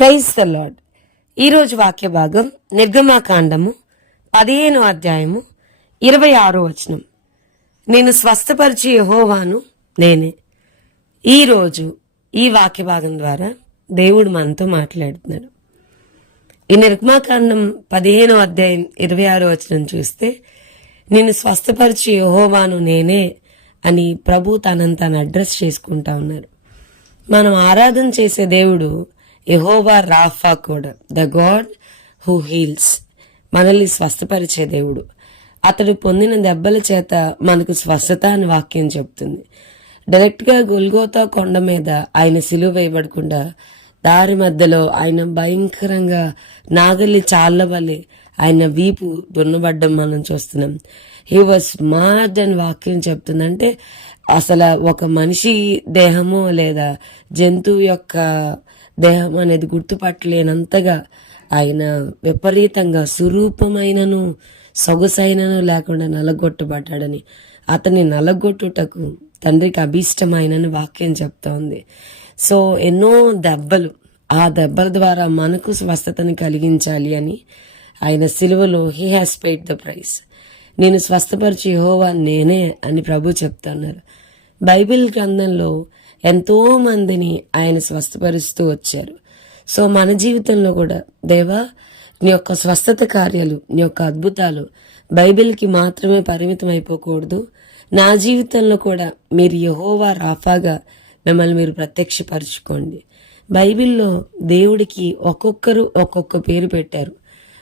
Praise the lord. ఈరోజు వాక్య భాగం నిర్గమాకాండము 15వ అధ్యాయము 26వ వచనం. నేను స్వస్థపరిచి యెహోవాను నేనే. ఈరోజు ఈ వాక్య భాగం ద్వారా దేవుడు మనతో మాట్లాడుతున్నాడు. ఈ నిర్గమాకాండం 15వ అధ్యాయం 26వ వచనం చూస్తే నేను స్వస్థపరిచి యెహోవాను నేనే అని ప్రభు తనని తాను అడ్రస్ చేసుకుంటా ఉన్నారు. మనం ఆరాధన చేసే దేవుడు యెహోవా రాఫా కూడా, ద గాడ్ హూ హీల్స్, మనల్ని స్వస్థపరిచే దేవుడు. అతడు పొందిన దెబ్బల చేత మనకు స్వస్థత అని వాక్యం చెప్తుంది. డైరెక్ట్గా గొల్గోతా కొండ మీద ఆయన సిలువ వేయబడకుండా దారి మధ్యలో ఆయన భయంకరంగా నాగలి చాళ్ళవలే ఆయన వీపు దున్నబడ్డం మనం చూస్తున్నాం. హీ వాజ్ స్మార్ట్ అని వాక్యం చెప్తుంది. అంటే అసలు ఒక మనిషి దేహము లేదా జంతువు యొక్క దేహం అనేది గుర్తుపట్టలేనంతగా ఆయన విపరీతంగా సురూపమైనను సొగసైనను లేకుండా నలగొట్టబడ్డాడని, అతన్ని నలగొట్టుటకు తండ్రికి అభీష్టమైనని వాక్యం చెప్తా ఉంది. సో ఎన్నో దెబ్బలు, ఆ దెబ్బల ద్వారా మనకు స్వస్థతని కలిగించాలి అని ఆయన సిలువలో he has paid the price. నేను స్వస్థపరిచి యెహోవా నేనే అని ప్రభు చెప్తున్నారు. బైబిల్ గ్రంథంలో ఎంతో మందిని ఆయన స్వస్థపరుస్తూ వచ్చారు. సో మన జీవితంలో కూడా దేవా నీ యొక్క స్వస్థత కార్యాలు, నీ యొక్క అద్భుతాలు బైబిల్కి మాత్రమే పరిమితం అయిపోకూడదు. నా జీవితంలో కూడా మీరు యెహోవా రాఫాగా మిమ్మల్ని మీరు ప్రత్యక్షపరచుకోండి. బైబిల్లో దేవుడికి ఒక్కొక్కరు ఒక్కొక్క పేరు పెట్టారు.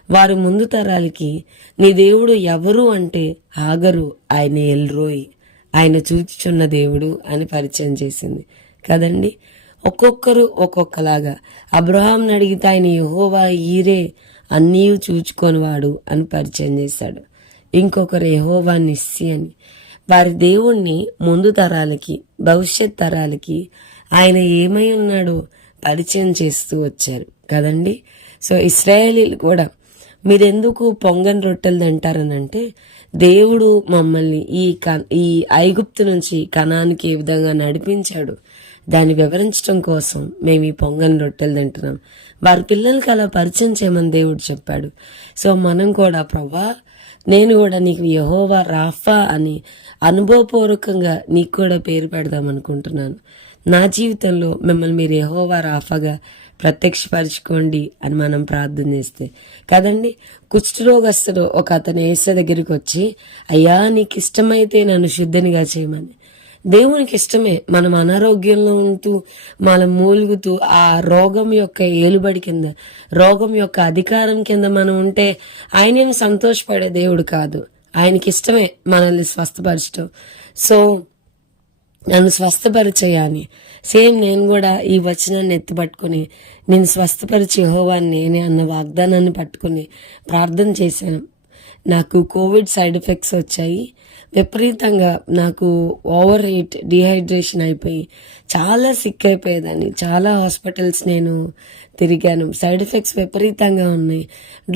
వారు ముందు తరాలకి నీ దేవుడు ఎవరు అంటే హాగరు, ఆయన ఎల్రోయి, ఆయన చూచుచున్న దేవుడు అని పరిచయం చేసింది కదండి. ఒక్కొక్కరు ఒక్కొక్కలాగా. అబ్రహాంని అడిగితే ఆయన యెహోవా ఈరే అన్నీ చూచుకొనివాడు అని పరిచయం చేశాడు. ఇంకొకరు యెహోవా నిస్సి అని. వారి దేవుణ్ణి ముందు తరాలకి, భవిష్యత్ తరాలకి ఆయన ఏమై ఉన్నాడో పరిచయం చేస్తూ వచ్చారు కదండి. సో ఇశ్రాయేలీలు కూడా మీరెందుకు పొంగని రొట్టెలు తింటారనంటే దేవుడు మమ్మల్ని ఈ ఐగుప్తు నుంచి కనానికి ఏ విధంగా నడిపించాడు దాన్ని వివరించడం కోసం మేము ఈ పొంగని రొట్టెలు తింటున్నాం. వారి పిల్లలకి అలా పరిచయం చేయమని దేవుడు చెప్పాడు. సో మనం కూడా ప్రభా నేను కూడా నీకు యెహోవా రాఫా అని అనుభవపూర్వకంగా నీకు కూడా పేరు పెడదాం అనుకుంటున్నాను. నా జీవితంలో మిమ్మల్ని మీరు యెహోవా రాఫాగా ప్రత్యక్షపరచుకోండి అని మనం ప్రార్థన చేస్తే కదండి. కుష్ఠరోగస్తుడు ఒక అతను యేసు దగ్గరికి వచ్చి, అయ్యా నీకు ఇష్టమైతే నన్ను శుద్ధినిగా చేయమని. దేవునికి ఇష్టమే మనం అనారోగ్యంలో ఉంటూ మనం మూలుగుతూ ఆ రోగం యొక్క ఏలుబడి కింద, రోగం యొక్క అధికారం కింద మనం ఉంటే ఆయనేం సంతోషపడే దేవుడు కాదు. ఆయనకి ఇష్టమే మనల్ని స్వస్థపరచడం. సో నన్ను స్వస్థపరిచేయాని సేమ్ నేను కూడా ఈ వచనాన్ని ఎత్తిపట్టుకుని నేను స్వస్థపరిచి యెహోవాని నేనే అన్న వాగ్దానాన్ని పట్టుకుని ప్రార్థన చేశాను. నాకు కోవిడ్ సైడ్ ఎఫెక్ట్స్ వచ్చాయి. విపరీతంగా నాకు ఓవర్ హీట్, డిహైడ్రేషన్ అయిపోయి చాలా సిక్ అయిపోయేదాన్ని. చాలా హాస్పిటల్స్ నేను తిరిగాను. సైడ్ ఎఫెక్ట్స్ విపరీతంగా ఉన్నాయి.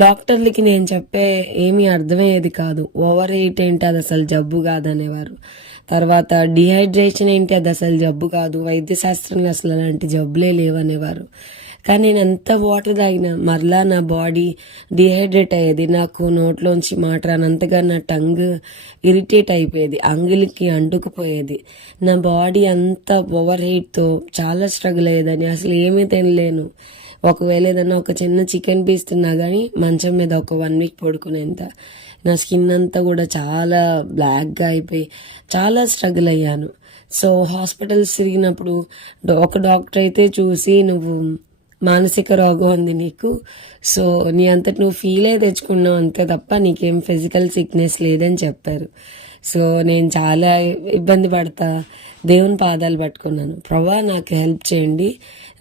డాక్టర్లకి నేను చెప్పే ఏమీ అర్థమయ్యేది కాదు. ఓవర్ హీట్ ఏంటి, అది అసలు జబ్బు కాదనేవారు. తర్వాత డిహైడ్రేషన్ ఏంటి, అది అసలు జబ్బు కాదు. వైద్యశాస్త్రంలో అసలు అలాంటి జబ్బులే లేవనేవారు. కానీ నేను ఎంత వాటర్ తాగినా మరలా నా బాడీ డిహైడ్రేట్ అయ్యేది. నాకు నోట్లోంచి మాట రానంతగా నా టంగ్ ఇరిటేట్ అయిపోయేది, అంగులకి అంటుకుపోయేది. నా బాడీ అంతా ఓవర్ హీట్తో చాలా స్ట్రగుల్ అయ్యేదని. అసలు ఏమీ తినలేను. ఒకవేళ ఏదైనా ఒక చిన్న చికెన్ పీస్ తిన్నా కానీ మంచం మీద ఒక 1 వీక్ పడుకునేంత. నా స్కిన్ అంతా కూడా చాలా బ్లాక్గా అయిపోయి చాలా స్ట్రగుల్ అయ్యాను. సో హాస్పిటల్స్ తిరిగినప్పుడు ఒక డాక్టర్ అయితే చూసి, నువ్వు మానసిక రోగం ఉంది నీకు, సో నీ అంతటి నువ్వు ఫీల్ అయి తెచ్చుకున్నావు అంతే తప్ప నీకేం ఫిజికల్ సిక్నెస్ లేదని చెప్పారు. సో నేను చాలా ఇబ్బంది పడతా దేవుని పాదాలు పట్టుకున్నాను. ప్రభా నాకు హెల్ప్ చేయండి,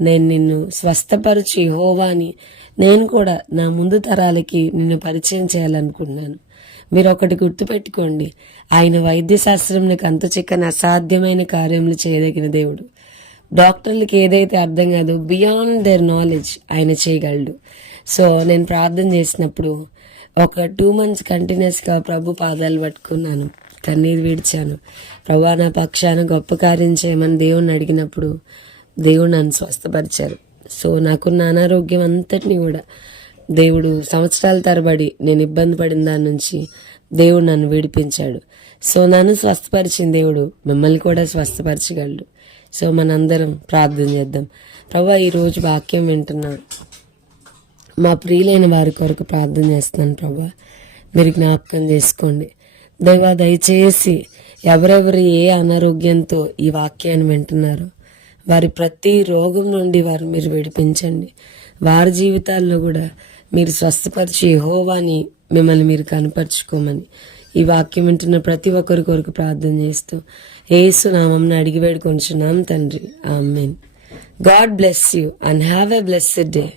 నేను నిన్ను స్వస్థపరిచి యెహోవాని నేను కూడా నా ముందు తరాలకి నిన్ను పరిచయం చేయాలనుకున్నాను. మీరు ఒకటి గుర్తుపెట్టుకోండి, ఆయన వైద్యశాస్త్రం నీకు అంత చిక్కని అసాధ్యమైన కార్యములు చేయదగిన దేవుడు. డాక్టర్లకి ఏదైతే అర్థం కాదో బియాండ్ దేర్ నాలెడ్జ్ ఆయన చేయగలడు. సో నేను ప్రార్థన చేసినప్పుడు ఒక 2 months కంటిన్యూస్గా ప్రభు పాదాలు పట్టుకున్నాను, కన్నీరు విడిచాను. ప్రభు నా పక్షాన గొప్ప కార్యం చేయమని దేవుణ్ణి అడిగినప్పుడు దేవుడు నన్ను స్వస్థపరిచారు. సో నాకున్న అనారోగ్యం అంతటిని కూడా దేవుడు సంవత్సరాల తరబడి నేను ఇబ్బంది పడిన దాని నుంచి దేవుడు నన్ను విడిపించాడు. సో నన్ను స్వస్థపరిచిన దేవుడు మిమ్మల్ని కూడా స్వస్థపరచగలడు. సో మనందరం ప్రార్థన చేద్దాం. ప్రభువా, ఈరోజు వాక్యం వింటున్నా మా ప్రియులైన వారి కొరకు ప్రార్థన చేస్తాను. ప్రభువా, మీరు జ్ఞాపకం చేసుకోండి. దేవా, దయచేసి ఎవరెవరు ఏ అనారోగ్యంతో ఈ వాక్యాన్ని వింటున్నారో వారి ప్రతి రోగం నుండి వారు మీరు విడిపించండి. వారి జీవితాల్లో కూడా మీరు స్వస్థపరిచి యెహోవాని మిమ్మల్ని మీరు కనపరుచుకోమని ఈ వాక్యం వింటున్న ప్రతి ఒక్కరి కొరకు ప్రార్థన చేస్తూ యేసు నామమున అడిగి వేడుకొంచున్నాం తండ్రి. Amen. God bless you and have a blessed day.